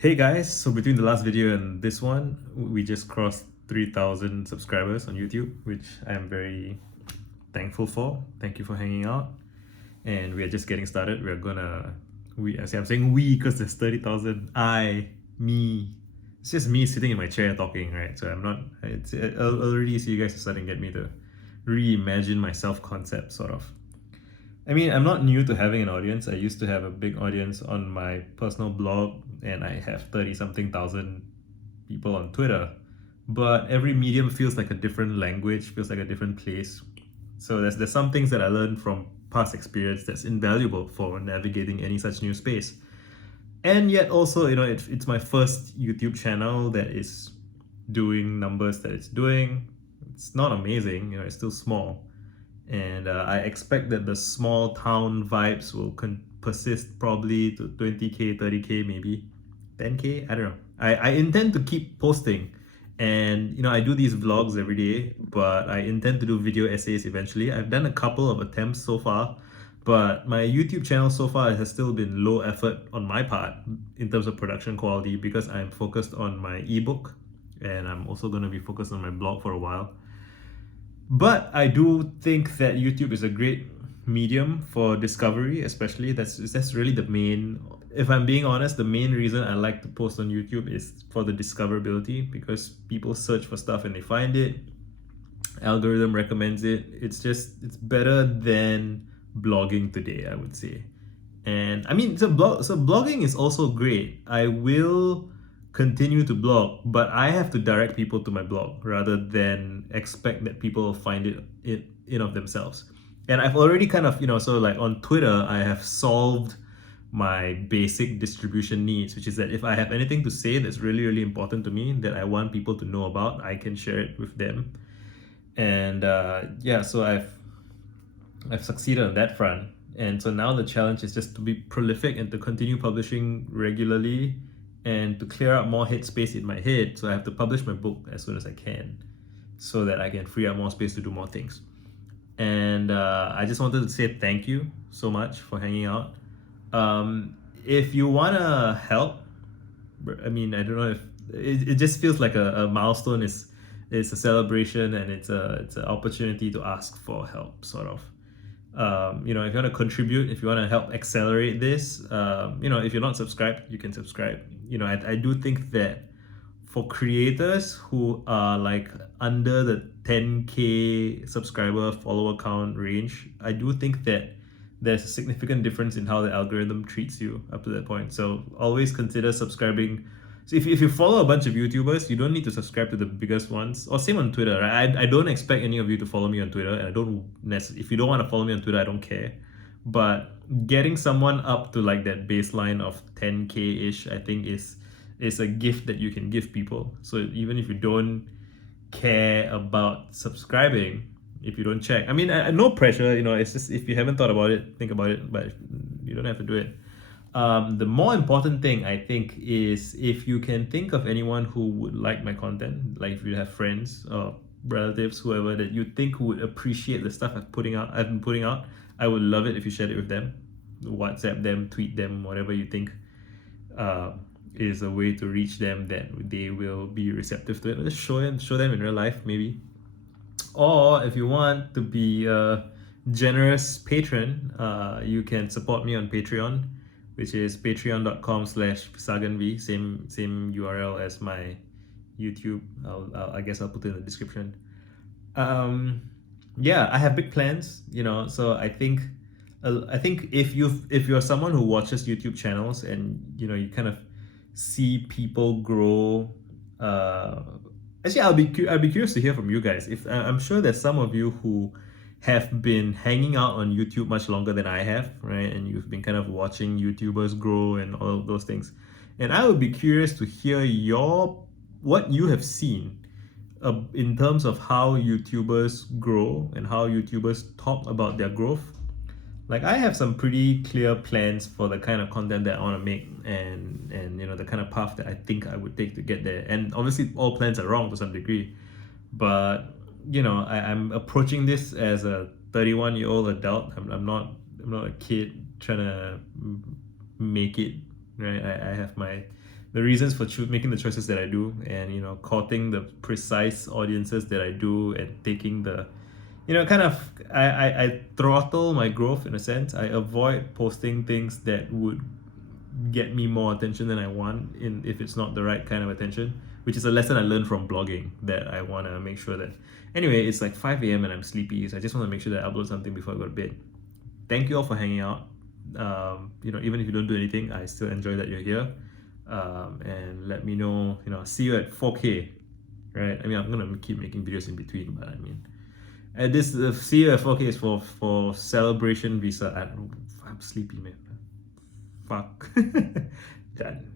Hey guys, so between the last video and this one, we just crossed 3,000 subscribers on YouTube, which I'm very thankful for. Thank you for hanging out. And we are just getting started. I'm saying we because there's 30,000. Me. It's just me sitting in my chair talking, right? So I'm not, I'll already see you guys are starting to get me to reimagine my self concept, sort of. I mean, I'm not new to having an audience. I used to have a big audience on my personal blog, and I have 30 something thousand people on Twitter. But every medium feels like a different language, feels like a different place. So there's some things that I learned from past experience that's invaluable for navigating any such new space. And yet also, it's my first YouTube channel that is doing numbers that it's doing. It's not amazing, it's still small. And I expect that the small town vibes will persist probably to 20k, 30k, maybe 10k. I don't know. I intend to keep posting, and I do these vlogs every day, but I intend to do video essays eventually. I've done a couple of attempts so far, but my YouTube channel so far has still been low effort on my part in terms of production quality because I'm focused on my ebook, and I'm also going to be focused on my blog for a while. But I do think that YouTube is a great medium for discovery, especially. That's really the main. If I'm being honest, the main reason I like to post on YouTube is for the discoverability, because people search for stuff and they find it. Algorithm recommends it. It's better than blogging today, I would say. And I mean, so blogging is also great. I will continue to blog, but I have to direct people to my blog rather than expect that people will find it in of themselves. And I've already kind of, so like on Twitter, I have solved my basic distribution needs, which is that if I have anything to say that's really, really important to me that I want people to know about, I can share it with them. And yeah, so I've succeeded on that front. And so now the challenge is just to be prolific and to continue publishing regularly and to clear out more headspace in my head. So I have to publish my book as soon as I can so that I can free up more space to do more things. And I just wanted to say thank you so much for hanging out. If you want to help, I mean, I don't know if it just feels like a milestone. It's a celebration, and it's an opportunity to ask for help, sort of. If you want to contribute, if you want to help accelerate this, if you're not subscribed, you can subscribe. I do think that for creators who are like under the 10k subscriber follower count range, I do think that there's a significant difference in how the algorithm treats you up to that point. So always consider subscribing. So if you follow a bunch of YouTubers, you don't need to subscribe to the biggest ones. Or same on Twitter, right? I don't expect any of you to follow me on Twitter, and I don't necessarily, if you don't want to follow me on Twitter, I don't care. But getting someone up to like that baseline of 10k-ish, I think is a gift that you can give people. So even if you don't care about subscribing, if you don't check, I mean, no pressure, it's just if you haven't thought about it, think about it, but you don't have to do it. The more important thing, I think, is if you can think of anyone who would like my content, like if you have friends or relatives, whoever that you think who would appreciate the stuff I've been putting out, I would love it if you shared it with them. WhatsApp them, tweet them, whatever you think is a way to reach them that they will be receptive to it. Just show them in real life, maybe. Or if you want to be a generous patron, you can support me on Patreon, which is patreon.com/pisaganv, same URL as my YouTube. I guess I'll put it in the description. Yeah, I have big plans, so I think if you're someone who watches YouTube channels and you kind of see people grow, actually I'll be curious to hear from you guys. If I'm sure there's some of you who have been hanging out on YouTube much longer than I have, right? And you've been kind of watching YouTubers grow and all of those things. And I would be curious to hear what you have seen in terms of how YouTubers grow and how YouTubers talk about their growth. Like, I have some pretty clear plans for the kind of content that I want to make, and the kind of path that I think I would take to get there. And obviously all plans are wrong to some degree, but I'm approaching this as a 31-year-old adult. I'm not a kid trying to make it, right? I have my the reasons for making the choices that I do, and courting the precise audiences that I do, and taking the kind of I throttle my growth in a sense. I avoid posting things that would get me more attention than I want if it's not the right kind of attention, which is a lesson I learned from blogging that I want to make sure that. Anyway, it's like 5 a.m. and I'm sleepy, so I just want to make sure that I upload something before I go to bed. Thank you all for hanging out. Even if you don't do anything, I still enjoy that you're here. And let me know, see you at 4K, right? I mean, I'm gonna keep making videos in between, but I mean, at this, see you at 4K is for celebration visa. I'm sleepy, man. Fuck. Done.